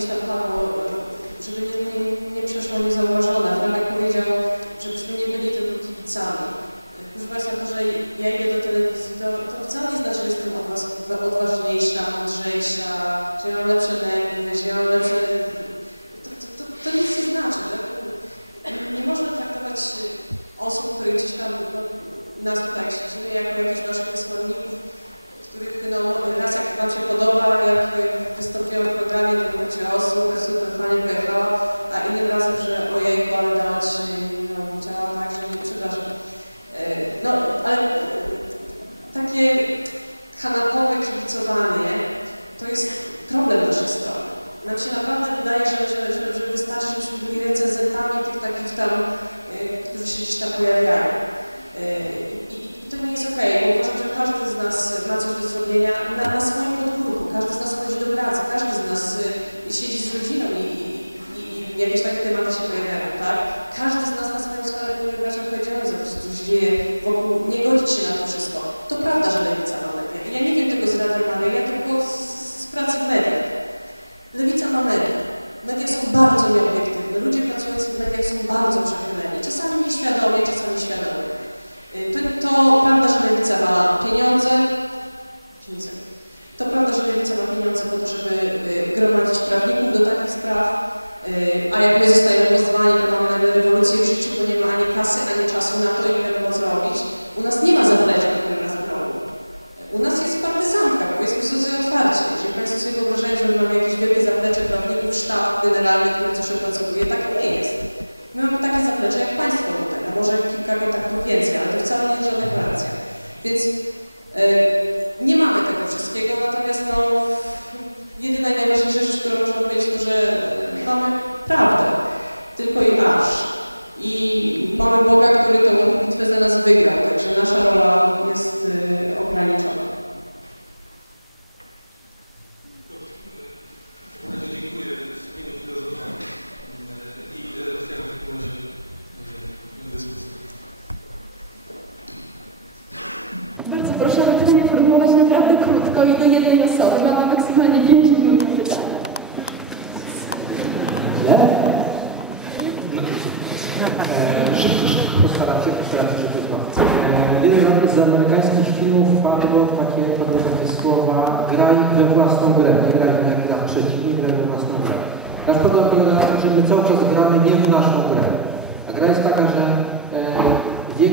gdzieś tam padło, żeby nie, nie, nie przeszło niezauważone. Franek powiedział, żebyśmy nie byli tylko kibicami. Proszę Państwa, to, że ja idę do telewizji, to, to wcale nie znaczy, że jestem od Was odważniejsza, mądrzejsza, że ja mam lepsze nerwy, że ja mam lepsze... To, to, to, to nic nie znaczy. Tak? Nie można traktować osób, które gdzieś tam, no, nas tutaj siedzimy, jako jakichś naszych wysłanników, których no, raz jak Wam się podoba, jak wystąpiłam w programie, to mówicie o super, super, fajnie pojechała, a innym razem, że ojej, ale dała Ci no, ciała tak, że nie, przepraszam. No, ale takie kanapowe kibicowanie to jest problem naszej strony. Nam się naprawdę wydaje, że, że, że, że wystarczy, żebyśmy byli recenzentami tych takich tam, y, którzy się gdzieś tam pojawiają. Y, I, I, to nie jest okej, okay, bo uważam, że każdy z nas ma coś do zrobienia na, na swoim podwórku, każdy z nas chodzi do pracy, każdy z nas y, siedzi z rodziną i, i, i, i jakieś takie tematy się pojawiają, tak? Każdy z nas na swoją skalę ponieważ odpowiedzialny za to, co się dzieje wokół, nie godzić się na. To prawda, że lewica ma media. Ja nie wiem tego z Rady ja tylko z, z pracy w mediach. Ma media. Media są bardzo nieobiektywne. Ludzie pracujący w mediach są bardzo przechyleni. Czasami nieświadomie, czasami świadomie. To, to prawda, że lewica ma pieniądze. To prawda, że lewica ma pieniądze po to, żeby gromadzić prawników do takich spraw. A jak my zostajemy pozwani, to mamy nagle rewolucję w życiu, bo nie ma ani kasy, ani czasu na to i nie wiadomo co robić. U nas nie ma zaplecza, które nas broni. U nas jest partyzantka, powiedzmy sobie otwarcie. Jeżeli Państwo sobie wyobrażają, że my mamy jakieś wielkie generalny, który coś opracowuje, tak nie jest. My mamy takie zaplecze jak Państwo tutaj, no może kilka kontaktów więcej, ale to wcale nie jest żadna gwarancja. Więc yy, nie mamy tego wszystkiego, natomiast no, jedyna i najważniejsza rzecz, którą można powiedzieć, to że mamy prawdę, tylko i aż. I mamy Boga, który tę bitwę za nas wygrał, także nasza rola jest y, ograniczona. Dziękuję. Minut filozofa. I otwieram w takim razie dyskusję. Bardzo proszę, ale pytania formułować naprawdę krótko i do jednej osoby. Mamy maksymalnie 5 minut na pytanie. Postaram się, postaram się, żeby to. Jeden z amerykańskich filmów padło takie, padło takie słowa graj we własną grę, nie graj jak gra przeciwnik, graj we własną grę. Nasz problem polega na tym, że my cały czas gramy nie w naszą grę. A gra jest taka, że e, wiek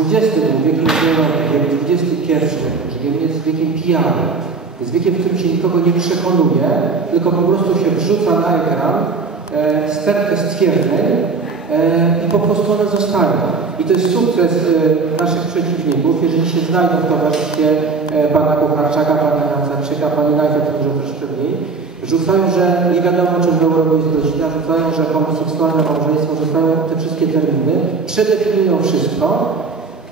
XX był wiekiem wiek XXI, nie jest wiekiem pijany. Jest wiekiem, w którym się nikogo nie przekonuje, tylko po prostu się wrzuca na ekran e, stertę stwierdzeń e, i po prostu one zostają. I to jest sukces e, naszych przeciwników, jeżeli się znajdą w towarzystwie e, pana Kucharczaka, pana Janzaczyka, pani Najfet, którzy przed niej, rzucają, że nie wiadomo, czy w Europie jest rodzina, rzucają, że homoseksualne małżeństwo, rzucają te wszystkie terminy, przedefiniują wszystko,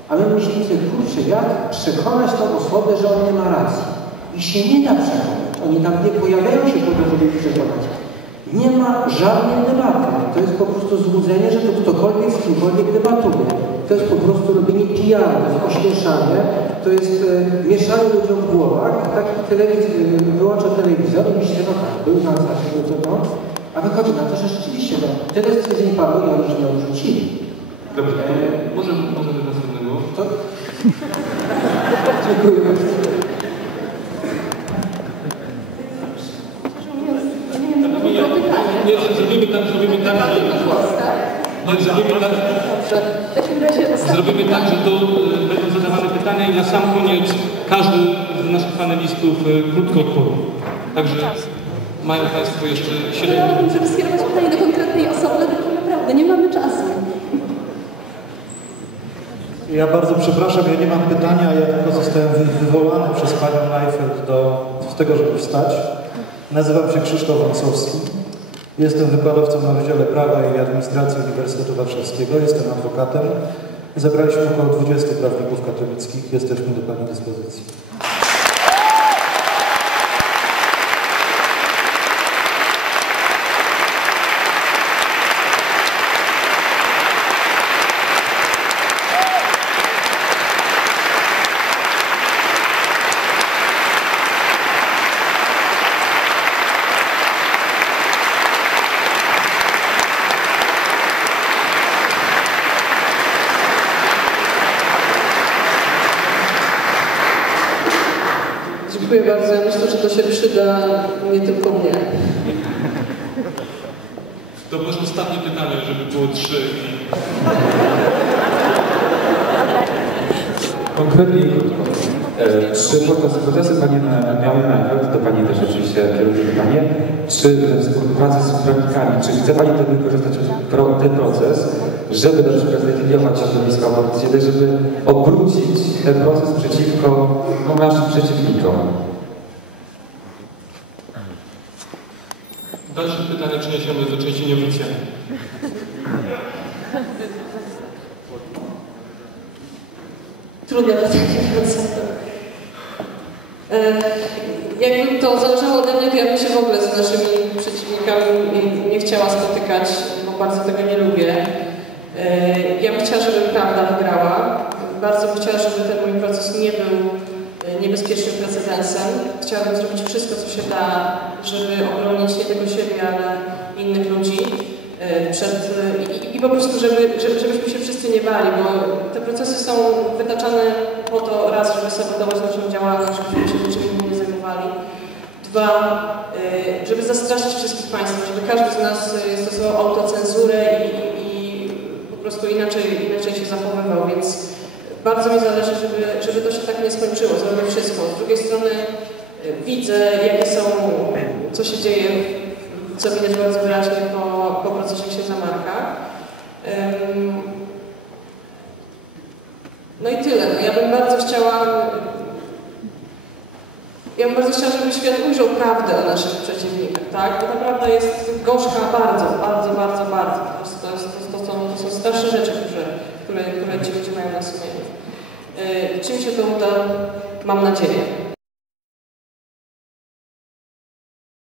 a my myślimy sobie, kurczę, jak przekonać tą osobę, że on nie ma racji. I się nie da przekonać. Oni tam nie pojawiają się po to, żeby ich przekonać. Nie ma żadnej debaty. To jest po prostu złudzenie, że to ktokolwiek z kimkolwiek debatuje. To jest po prostu robienie PR, to jest ośmieszanie, to jest e, mieszanie ludziom w głowach. Tak telewizor, wyłącza telewizor i myśli, no tak, był na do tego, a wychodzi na to, że rzeczywiście no, tyle stwierdzeń padło i oni się narzucili. Dobrze, to może, może do następnego. To... Dziękuję. Nie, nie, zrobimy tak, zrobimy tak, że... Nie, zrobimy tak, W takim razie zrobimy tak, że to e, będą zadawane pytania i na sam koniec każdy z naszych panelistów e, krótko odpowie. Także mają Państwo jeszcze 7 Ja minut. żeby skierować pytanie do konkretnej osoby, dlatego naprawdę nie mamy czasu. Ja bardzo przepraszam, ja nie mam pytania, ja tylko zostałem wy- wywołany przez panią Neifeld do, z tego, żeby wstać. Nazywam się Krzysztof Wąsowski. Jestem wykładowcą na Wydziale Prawa i Administracji Uniwersytetu Warszawskiego. Jestem adwokatem. Zebraliśmy około 20 prawników katolickich. Jesteśmy do Pani dyspozycji. Dziękuję bardzo. Ja myślę, że to się przyda nie tylko mnie. To może ostatnie pytanie, żeby było trzy i Konkretnie i krótko. E, Czy podczas procesu Pani miały na do Pani też oczywiście kieruję pytanie, czy współpracy z prawnikami, czy chce Pani to wykorzystać pro, ten proces, żeby na przykład zlikwidować środowisko aborcyjne, żeby obrócić ten proces przeciwko no, naszym przeciwnikom? dalsze pytania przeniesiemy do części nieoficjalnej. Trudne do E, Jakby to zależało ode mnie, to ja bym się w ogóle z naszymi przeciwnikami nie, chciała spotykać, bo bardzo tego nie lubię. E, Ja bym chciała, żeby prawda wygrała. Bardzo bym chciała, żeby ten mój proces nie był e, niebezpiecznym precedensem. Chciałabym zrobić wszystko, co się da, żeby obronić nie tylko siebie, ale innych ludzi e, przed, i, i po prostu, żeby, żebyśmy się wszyscy nie bali, bo te procesy są wytaczane po to raz, żeby sabotować naszą działalność, żebyśmy się niczym innym nie zajmowali. Dwa, y, żeby zastraszyć wszystkich Państwa, żeby każdy z nas y, stosował autocenzurę i, i, i po prostu inaczej, inaczej się zachowywał, więc bardzo mi zależy, żeby, żeby to się tak nie skończyło, zrobię wszystko. Z drugiej strony y, widzę, jakie są, co się dzieje, co widać bardzo wyraźnie po, po procesie księdza Marka. Ym, no i tyle. No ja bym bardzo chciała. Ja bym bardzo chciała, żeby świat ujrzał prawdę o naszych przeciwnikach, tak? Bo ta prawda jest gorzka bardzo, bardzo, bardzo, bardzo. To, jest, to, to, są, to są starsze rzeczy, które, które, które ci ludzie mają na sumieniu. Yy, Czy mi się to uda? Mam nadzieję.